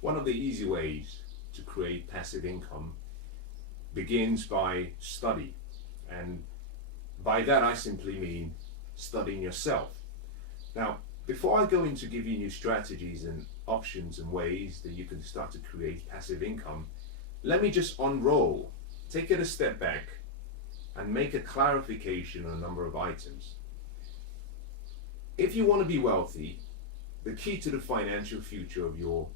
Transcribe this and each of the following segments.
One of the easy ways to create passive income begins by study. And by that I simply mean studying yourself. Now, before I go into giving you strategies and options and ways that you can start to create passive income, let me just unroll, take it a step back, and make a clarification on a number of items. If you want to be wealthy, the key to the financial future of your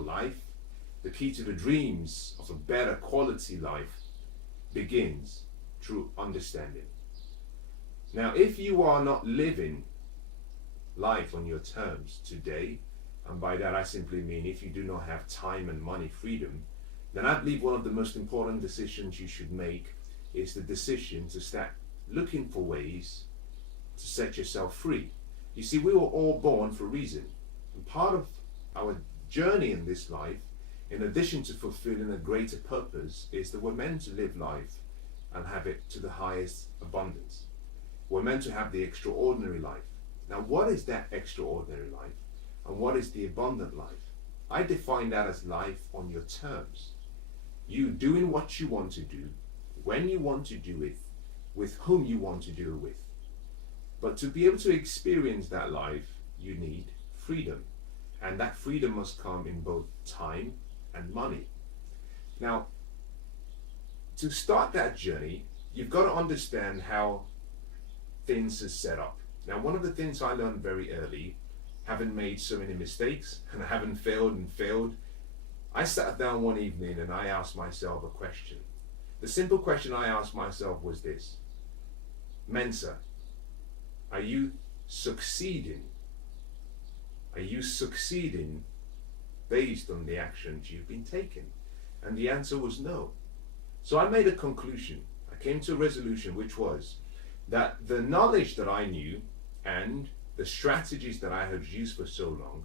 life, the key to the dreams of a better quality life begins through understanding. Now, if you are not living life on your terms today, and by that I simply mean if you do not have time and money freedom, then I believe one of the most important decisions you should make is the decision to start looking for ways to set yourself free. You see, we were all born for a reason. And part of our journey in this life, in addition to fulfilling a greater purpose, is that we're meant to live life and have it to the highest abundance. We're meant to have the extraordinary life. Now, what is that extraordinary life? And what is the abundant life? I define that as life on your terms. You doing what you want to do, when you want to do it, with whom you want to do it with. But to be able to experience that life, you need freedom. And that freedom must come in both time and money. Now, to start that journey, you've got to understand how things are set up. Now, one of the things I learned very early, having made so many mistakes and having failed and failed, I sat down one evening and I asked myself a question. The simple question I asked myself was this: Mensah, are you succeeding? Are you succeeding based on the actions you've been taking? And the answer was no. So I made a conclusion. I came to a resolution, which was that the knowledge that I knew and the strategies that I had used for so long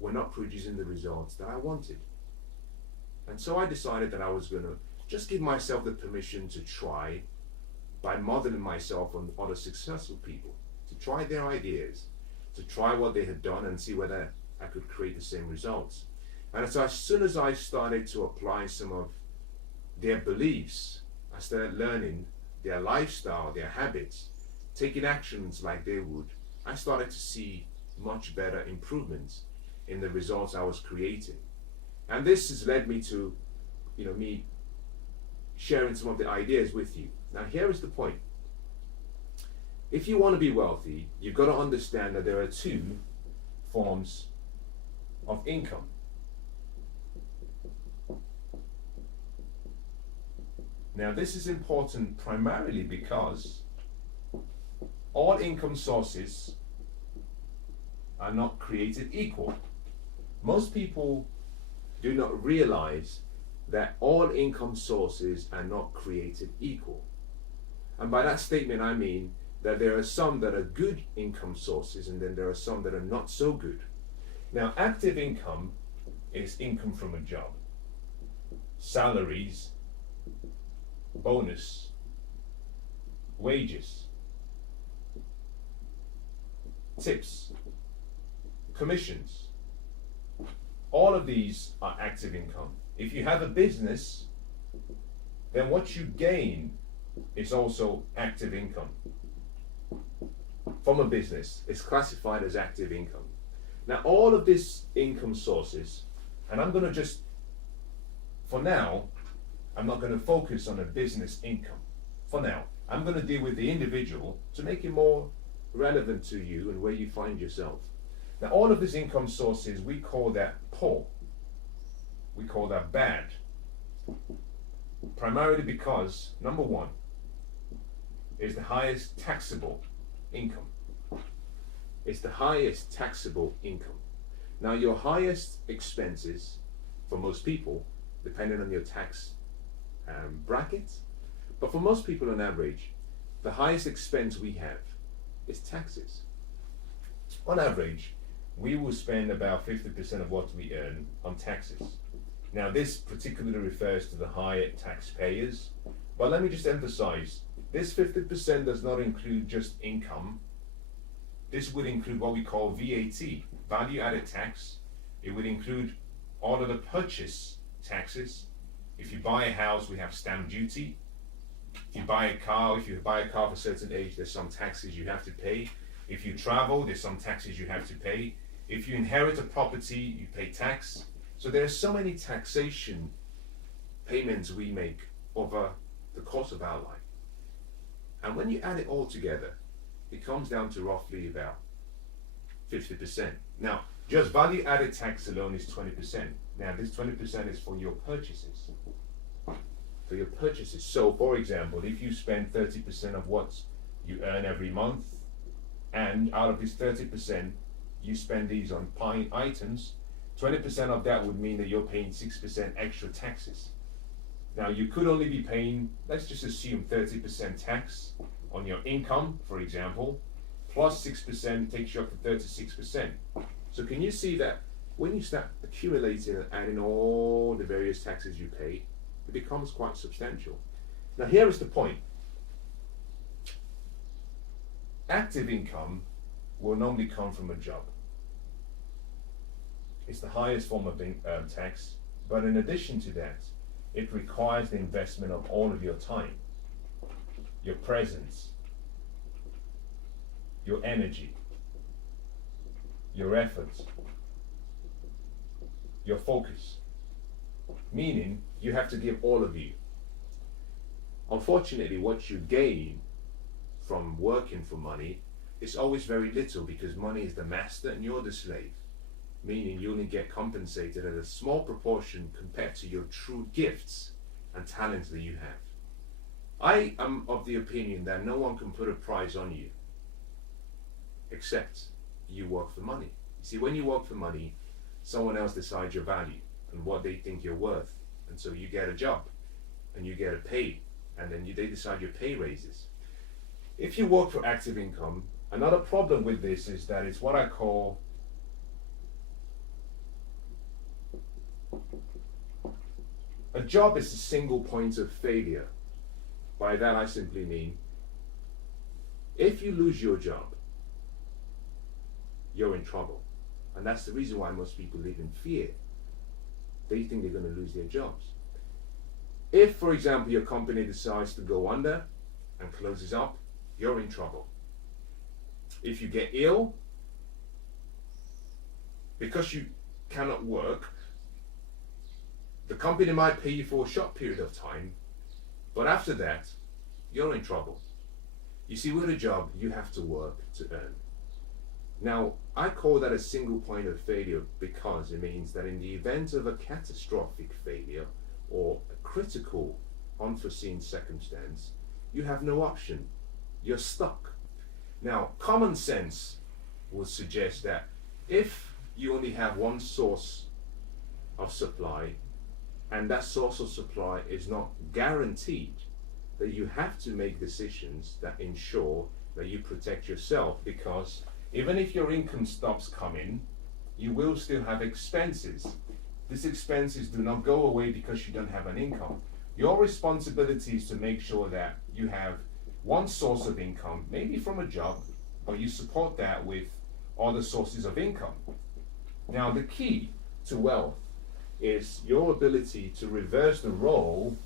were not producing the results that I wanted. And so I decided that I was going to just give myself the permission to try, by modeling myself on other successful people, to try their ideas, to try what they had done and see whether I could create the same results. And so as soon as I started to apply some of their beliefs, I started learning their lifestyle, their habits, taking actions like they would, I started to see much better improvements in the results I was creating. And this has led me to, me sharing some of the ideas with you. Now, here is the point. If you want to be wealthy, you've got to understand that there are two forms of income. Now, this is important primarily because all income sources are not created equal. Most people do not realize that all income sources are not created equal. And by that statement, I mean that there are some that are good income sources and then there are some that are not so good. Now, active income is income from a job. Salaries, bonus, wages, tips, commissions. All of these are active income. If you have a business, then what you gain is also active income. From a business, it's classified as active income. Now, all of these income sources, and I'm going to just, for now, I'm not going to focus on a business income. For now, I'm going to deal with the individual to make it more relevant to you and where you find yourself. Now, all of these income sources, we call that poor. We call that bad. Primarily because, number one, is the highest taxable income. It's the highest taxable income. Now, your highest expenses for most people, depending on your tax bracket, but for most people on average, the highest expense we have is taxes. On average, we will spend about 50% of what we earn on taxes. Now, this particularly refers to the higher taxpayers, but let me just emphasize, this 50% does not include just income. This would include what we call VAT, value added tax. It would include all of the purchase taxes. If you buy a house, we have stamp duty. If you buy a car of a certain age, there's some taxes you have to pay. If you travel, there's some taxes you have to pay. If you inherit a property, you pay tax. So there are so many taxation payments we make over the course of our life. And when you add it all together, it comes down to roughly about 50%. Now, just value added tax alone is 20%. Now, this 20% is for your purchases. For your purchases. So, for example, if you spend 30% of what you earn every month, and out of this 30%, you spend these on buying items, 20% of that would mean that you're paying 6% extra taxes. Now, you could only be paying, let's just assume 30% tax on your income, for example, plus 6% takes you up to 36%. So can you see that when you start accumulating and adding all the various taxes you pay, it becomes quite substantial. Now, here is the point. Active income will normally come from a job. It's the highest form of tax, but in addition to that, it requires the investment of all of your time, your presence, your energy, your efforts, your focus. Meaning, you have to give all of you. Unfortunately, what you gain from working for money is always very little, because money is the master and you're the slave. Meaning you only get compensated at a small proportion compared to your true gifts and talents that you have. I am of the opinion that no one can put a price on you except you work for money. You see, when you work for money, someone else decides your value and what they think you're worth. And so you get a job and you get a pay, and then they decide your pay raises. If you work for active income, another problem with this is that it's what I call a job is a single point of failure. By that I simply mean, if you lose your job, you're in trouble. And that's the reason why most people live in fear. They think they're going to lose their jobs. If, for example, your company decides to go under and closes up, you're in trouble. If you get ill, because you cannot work, the company might pay you for a short period of time, but after that, you're in trouble. You see, with a job, you have to work to earn. Now, I call that a single point of failure because it means that in the event of a catastrophic failure or a critical, unforeseen circumstance, you have no option. You're stuck. Now, common sense would suggest that if you only have one source of supply, and that source of supply is not guaranteed, that you have to make decisions that ensure that you protect yourself, because even if your income stops coming, you will still have expenses. These expenses do not go away because you don't have an income. Your responsibility is to make sure that you have one source of income, maybe from a job, but you support that with other sources of income. Now, the key to wealth is your ability to reverse the role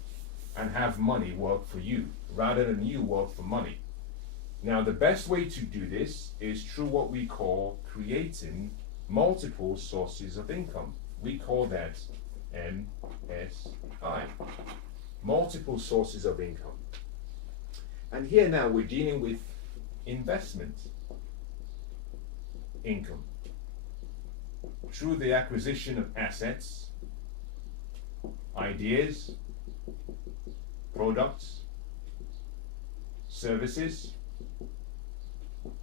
and have money work for you rather than you work for money. Now, the best way to do this is through what we call creating multiple sources of income. We call that MSI, multiple sources of income. And here now we're dealing with investment income through the acquisition of assets, ideas, products, services,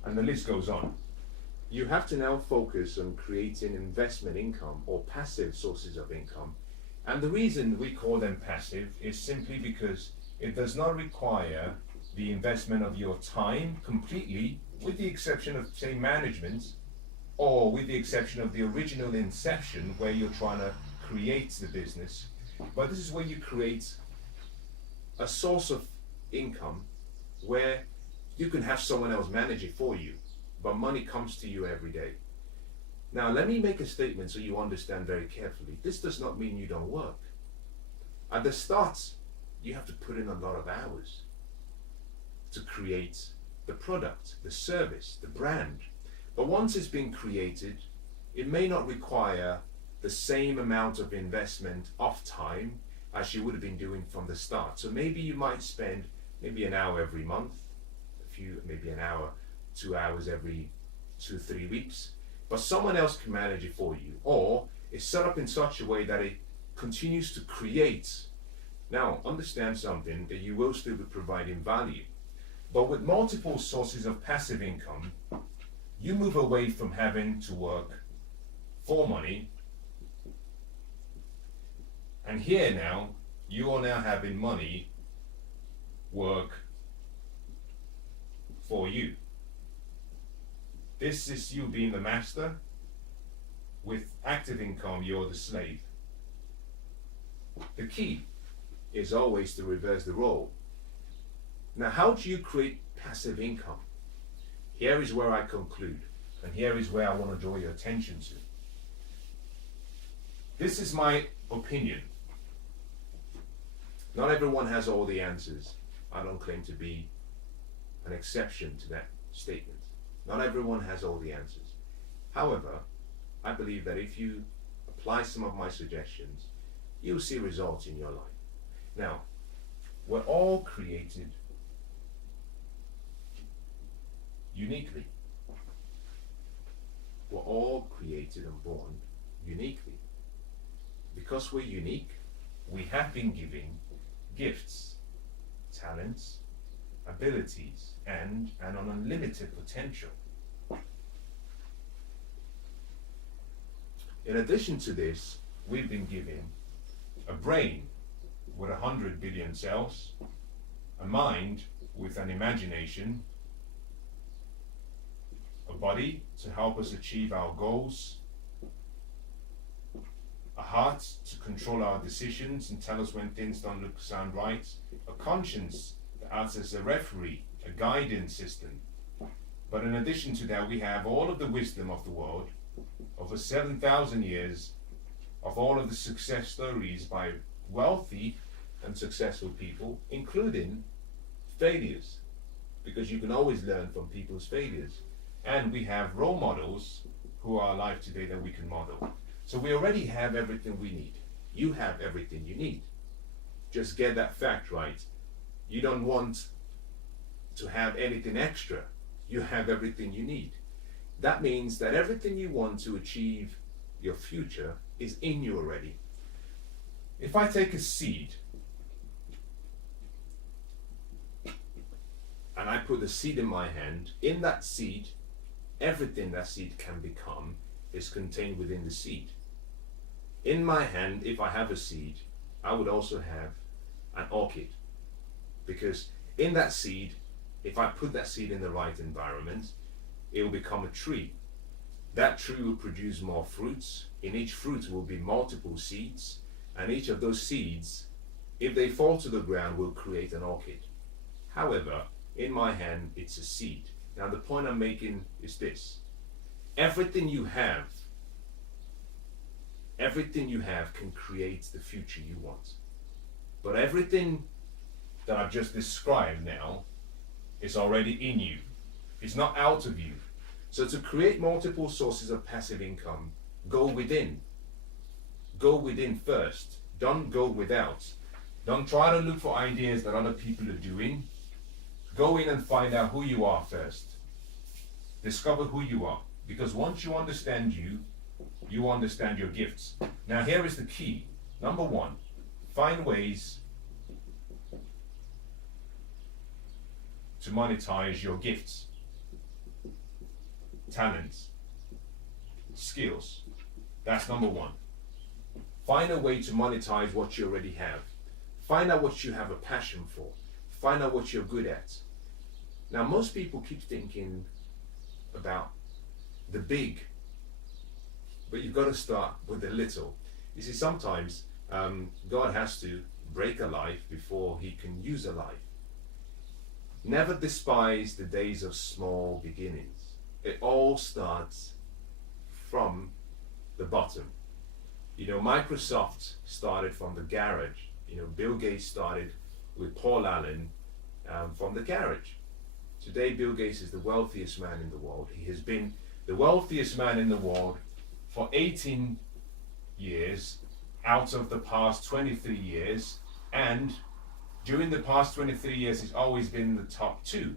and the list goes on. You have to now focus on creating investment income or passive sources of income. And the reason we call them passive is simply because it does not require the investment of your time completely, with the exception of, say, management, or with the exception of the original inception where you're trying to create the business. But this is where you create a source of income where you can have someone else manage it for you, but money comes to you every day. Now, let me make a statement so you understand very carefully. This does not mean you don't work. At the start, you have to put in a lot of hours to create the product, the service, the brand. But once it's been created, it may not require the same amount of investment of time as you would have been doing from the start. So maybe you might spend maybe an hour every month, maybe an hour, 2 hours every 2-3 weeks, but someone else can manage it for you, or it's set up in such a way that it continues to create. Now, understand something, that you will still be providing value, but with multiple sources of passive income, you move away from having to work for money, and here now, you are now having money work for you. This is you being the master. With active income, you're the slave. The key is always to reverse the role. Now, how do you create passive income? Here is where I conclude, and here is where I want to draw your attention to. This is my opinion. Not everyone has all the answers. I don't claim to be an exception to that statement. Not everyone has all the answers. However, I believe that if you apply some of my suggestions, you'll see results in your life. Now, we're all created uniquely. We're all created and born uniquely. Because we're unique, we have been given gifts, talents, abilities, and an unlimited potential. In addition to this, we've been given a brain with 100 billion cells, a mind with an imagination, a body to help us achieve our goals, a heart to control our decisions and tell us when things don't sound right, a conscience that acts as a referee, a guidance system. But in addition to that, we have all of the wisdom of the world, over 7,000 years of all of the success stories by wealthy and successful people, including failures, because you can always learn from people's failures. And we have role models who are alive today that we can model. So we already have everything we need. You have everything you need. Just get that fact right. You don't want to have anything extra. You have everything you need. That means that everything you want to achieve your future is in you already. If I take a seed and I put a seed in my hand, in that seed, everything that seed can become is contained within the seed. In my hand, if I have a seed, I would also have an orchid. Because in that seed, if I put that seed in the right environment, it will become a tree. That tree will produce more fruits. In each fruit will be multiple seeds, and each of those seeds, if they fall to the ground, will create an orchid. However, in my hand, it's a seed. Now, the point I'm making is this. Everything you have can create the future you want. But everything that I've just described now is already in you. It's not out of you. So to create multiple sources of passive income, go within. Go within first. Don't go without. Don't try to look for ideas that other people are doing. Go in and find out who you are first. Discover who you are. Because once you understand you, you understand your gifts. Now here is the key. Number one, find ways to monetize your gifts, talents, skills. That's number one. Find a way to monetize what you already have. Find out what you have a passion for. Find out what you're good at. Now, most people keep thinking about the big, but you've got to start with the little. You see, sometimes God has to break a life before he can use a life. Never despise the days of small beginnings. It all starts from the bottom. You know, Microsoft started from the garage. You know, Bill Gates started with Paul Allen from the garage. Today, Bill Gates is the wealthiest man in the world. He has been the wealthiest man in the world for 18 years out of the past 23 years, and during the past 23 years, he's always been in the top 2.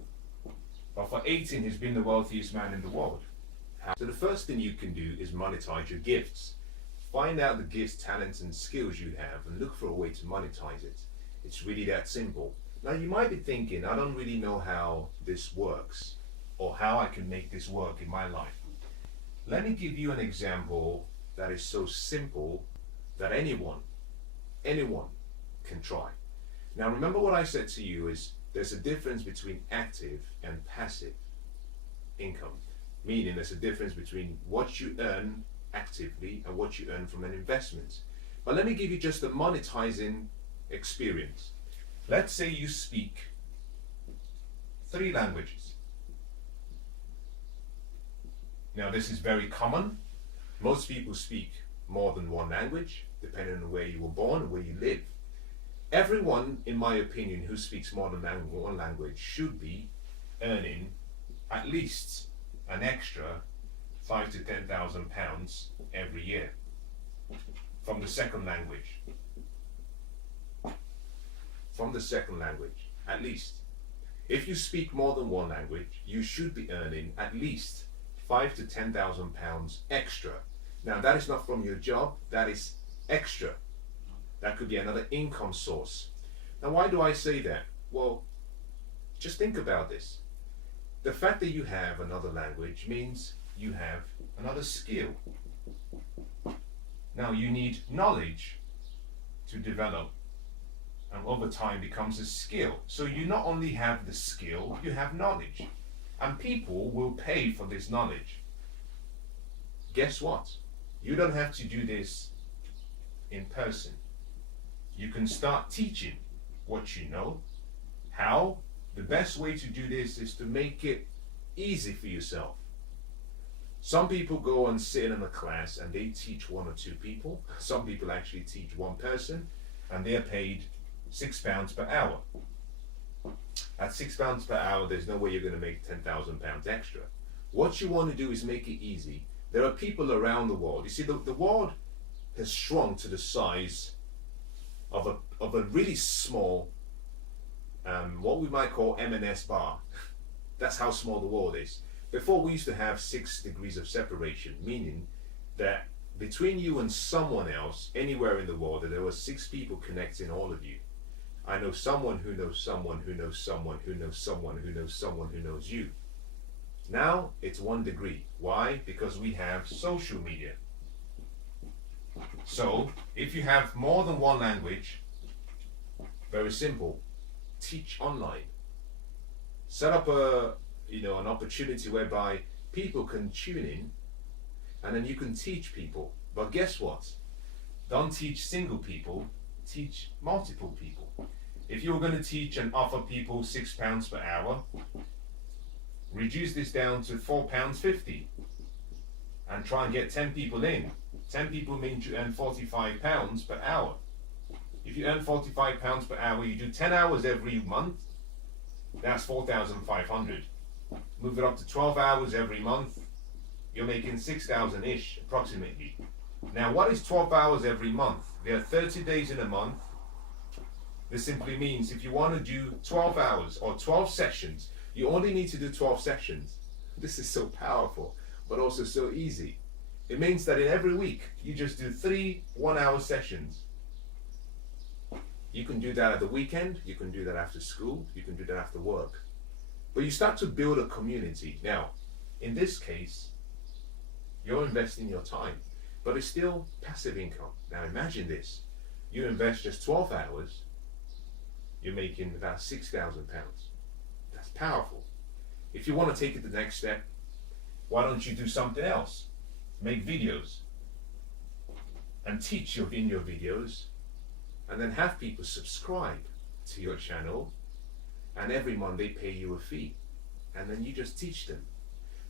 But for 18, he's been the wealthiest man in the world. So the first thing you can do is monetize your gifts. Find out the gifts, talents, and skills you have and look for a way to monetize it. It's really that simple. Now you might be thinking, I don't really know how this works or how I can make this work in my life. Let me give you an example that is so simple that anyone can try. Now remember what I said to you is there's a difference between active and passive income. Meaning there's a difference between what you earn actively and what you earn from an investment. But let me give you just a monetizing experience. Let's say you speak 3 languages. Now this is very common. Most people speak more than 1 language, depending on where you were born and where you live. Everyone, in my opinion, who speaks more than 1 language should be earning at least an extra £5,000 to £10,000 every year from the second language. From the second language, at least. If you speak more than 1 language, you should be earning at least £5,000 to £10,000 extra. Now that is not from your job, that is extra. That could be another income source. Now why do I say that? Well, just think about this. The fact that you have another language means you have another skill. Now you need knowledge to develop, and over time becomes a skill. So you not only have the skill, you have knowledge. And people will pay for this knowledge. Guess what? You don't have to do this in person. You can start teaching what you know. How? The best way to do this is to make it easy for yourself. Some people go and sit in a class and they teach 1 or 2 people. Some people actually teach 1 person and they're paid £6 per hour. At £6 per hour, there's no way you're going to make £10,000 extra. What you want to do is make it easy. There are people around the world. You see, the world has shrunk to the size of a really small, what we might call M&S bar. That's how small the world is. Before, we used to have 6 degrees of separation, meaning that between you and someone else, anywhere in the world, there were 6 people connecting all of you. I know someone who knows someone who knows someone who knows someone who knows someone who knows you. Now it's 1 degree. Why? Because we have social media. So if you have more than 1 language, very simple, teach online. Set up an opportunity whereby people can tune in and then you can teach people. But guess what? Don't teach single people, teach multiple people. If you're going to teach and offer people £6 per hour, reduce this down to £4.50 and try and get 10 people in. 10 people means you earn £45 per hour. If you earn £45 per hour, you do 10 hours every month, that's 4,500. Move it up to 12 hours every month, you're making 6,000-ish approximately. Now what is 12 hours every month? There are 30 days in a month. This simply means if you want to do 12 hours or 12 sessions, you only need to do 12 sessions. This is so powerful, but also so easy. It means that in every week, you just do 3 one-hour sessions. You can do that at the weekend, you can do that after school, you can do that after work. But you start to build a community. Now, in this case, you're investing your time, but it's still passive income. Now imagine this, you invest just 12 hours, you're making about £6,000. That's powerful. If you want to take it to the next step, why don't you do something else? Make videos and teach in your videos, and then have people subscribe to your channel, and every month they pay you a fee, and then you just teach them.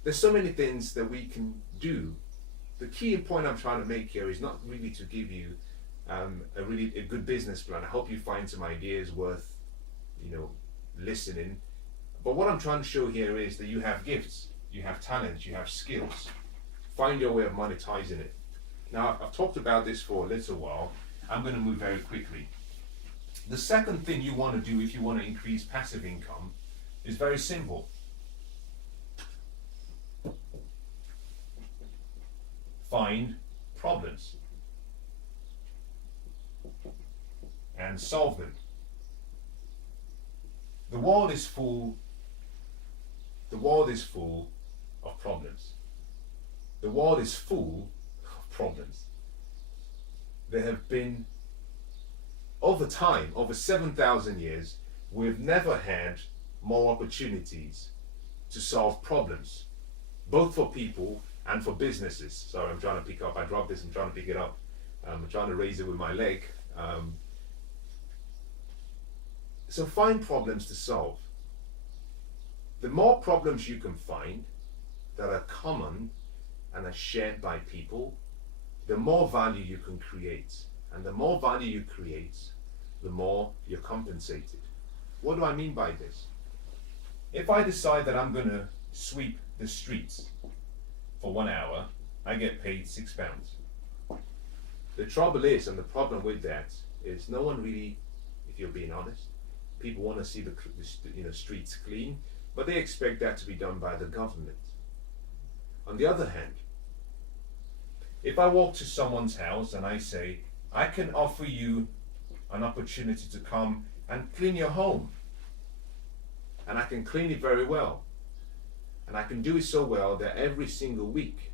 There's so many things that we can do the key point I'm trying to make here is not really to give you a good business plan. I hope you find some ideas worth, listening. But what I'm trying to show here is that you have gifts, you have talents, you have skills. Find your way of monetizing it. Now, I've talked about this for a little while. I'm going to move very quickly. The second thing you want to do if you want to increase passive income is very simple. Find problems and solve them. The world is full of problems. The world is full of problems. There have been, over time, over 7,000 years, we've never had more opportunities to solve problems, both for people and for businesses. Sorry, I'm trying to pick up. I dropped this. I'm trying to pick it up. I'm trying to raise it with my leg. So find problems to solve. The more problems you can find that are common and are shared by people, the more value you can create. And the more value you create, the more you're compensated. What do I mean by this? If I decide that I'm going to sweep the streets for 1 hour, I get paid £6. The trouble is, and the problem with that is, no one really, if you're being honest, people want to see the streets clean, but they expect that to be done by the government. On the other hand, if I walk to someone's house and I say, I can offer you an opportunity to come and clean your home, and I can clean it very well, and I can do it so well that every single week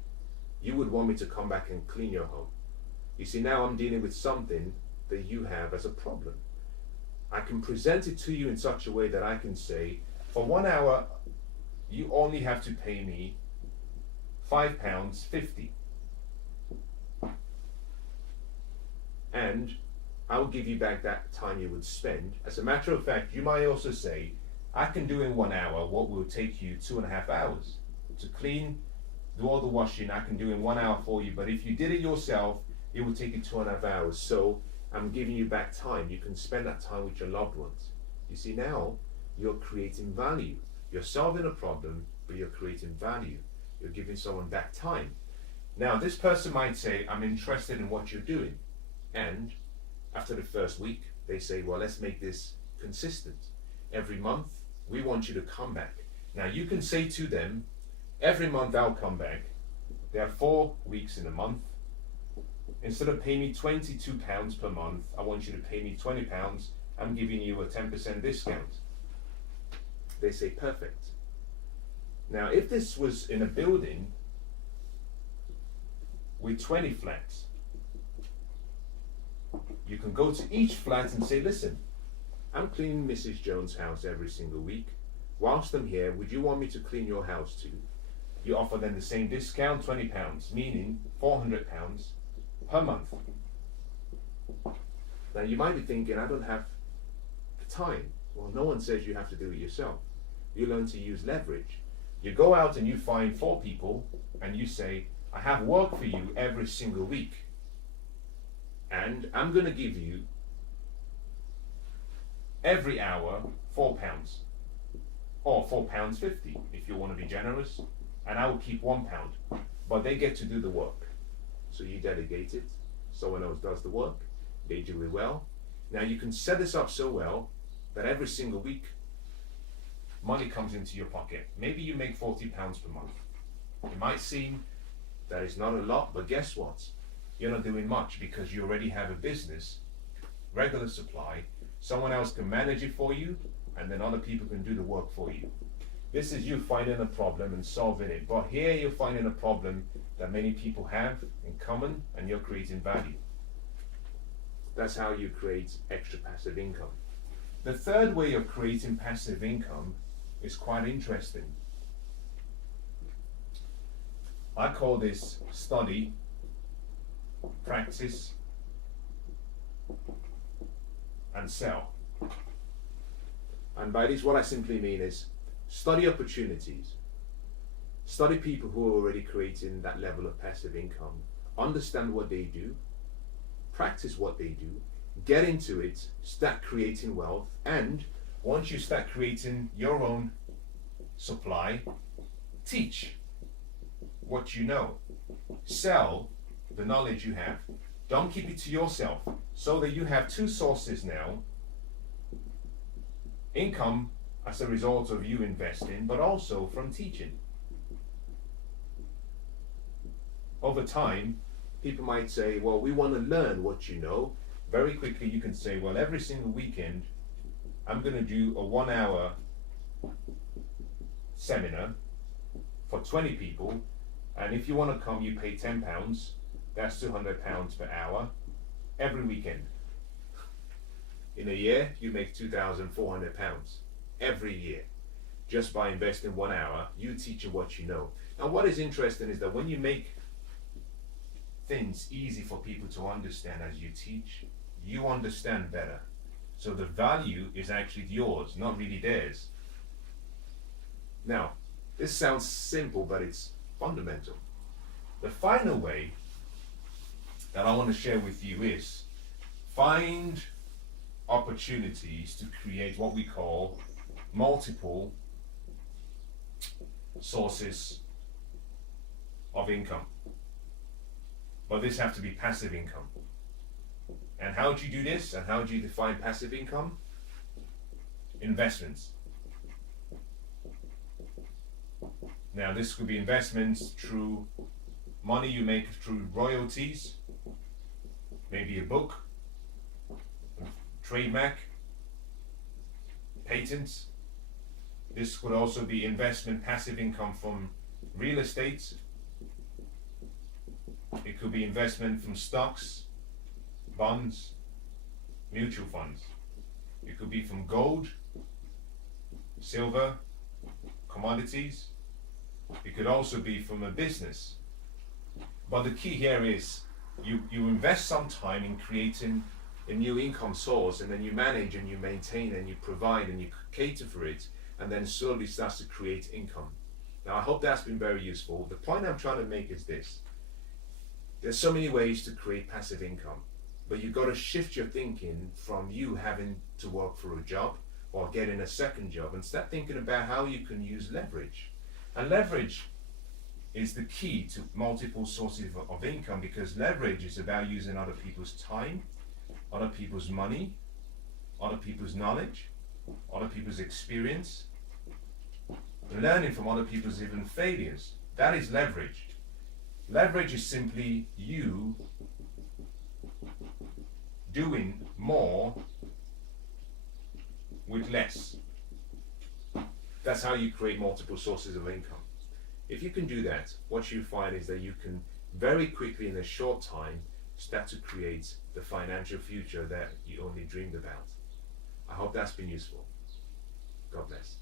you would want me to come back and clean your home. You see, now I'm dealing with something that you have as a problem. I can present it to you in such a way that I can say, for 1 hour, you only have to pay me £5.50. And I will give you back that time you would spend. As a matter of fact, you might also say, I can do in 1 hour what will take you 2.5 hours. To clean, do all the washing, I can do in 1 hour for you. But if you did it yourself, it would take you 2.5 hours. So I'm giving you back time. You can spend that time with your loved ones. You see, now you're creating value. You're solving a problem, but you're creating value. You're giving someone back time. Now, this person might say, I'm interested in what you're doing. And after the first week, they say, well, let's make this consistent. Every month, we want you to come back. Now, you can say to them, every month I'll come back. There are 4 weeks in a month. Instead of paying me £22 per month, I want you to pay me £20. I'm giving you a 10% discount. They say, perfect. Now, if this was in a building with 20 flats, you can go to each flat and say, listen, I'm cleaning Mrs. Jones' house every single week. Whilst I'm here, would you want me to clean your house too? You offer them the same discount, £20, meaning £400 per month. Now you might be thinking, I don't have the time. Well, no one says you have to do it yourself. You learn to use leverage. You go out and you find 4 people and you say, I have work for you every single week. And I'm going to give you every hour £4 or £4.50 if you want to be generous, and I will keep £1, but they get to do the work. So you delegate it, someone else does the work, they do it well. Now you can set this up so well that every single week money comes into your pocket. Maybe you make £40 per month. It might seem that it's not a lot, but guess what? You're not doing much because you already have a business, regular supply. Someone else can manage it for you, and then other people can do the work for you. This is you finding a problem and solving it. But here you're finding a problem that many people have in common, and you're creating value. That's how you create extra passive income. The third way of creating passive income is quite interesting. I call this study, practice, and sell. And by this, what I simply mean is study opportunities, Study people who are already creating that level of passive income. Understand what they do, practice what they do, get into it, start creating wealth, and once you start creating your own supply, teach what you know. Sell the knowledge you have. Don't keep it to yourself, so that you have two sources now. Income as a result of you investing, but also from teaching. Over time, people might say, well, we want to learn what you know. Very quickly you can say, well, every single weekend I'm going to do a 1 hour seminar for 20 people, and if you want to come, you pay £10. That's £200 per hour every weekend. In a year, you make £2,400 every year just by investing 1 hour, you teaching what you know. Now, what is interesting is that when you make things easy for people to understand as you teach, you understand better. So the value is actually yours, not really theirs. Now, this sounds simple, but it's fundamental. The final way that I want to share with you is find opportunities to create what we call multiple sources of income. But this have to be passive income. And how do you do this? And how do you define passive income? Investments. Now, this could be investments through money you make through royalties, maybe a book, trademark, patents. This could also be investment passive income from real estate. It could be investment from stocks, bonds, mutual funds. It could be from gold, silver, commodities. It could also be from a business. But the key here is you invest some time in creating a new income source, and then you manage and you maintain and you provide and you cater for it, and then slowly starts to create income. Now, I hope that's been very useful. The point I'm trying to make is this. There's so many ways to create passive income, but you've got to shift your thinking from you having to work for a job or getting a second job and start thinking about how you can use leverage. And leverage is the key to multiple sources of income, because leverage is about using other people's time, other people's money, other people's knowledge, other people's experience, learning from other people's even failures. That is leverage. Leverage is simply you doing more with less. That's how you create multiple sources of income. If you can do that, what you find is that you can very quickly, in a short time, start to create the financial future that you only dreamed about. I hope that's been useful. God bless.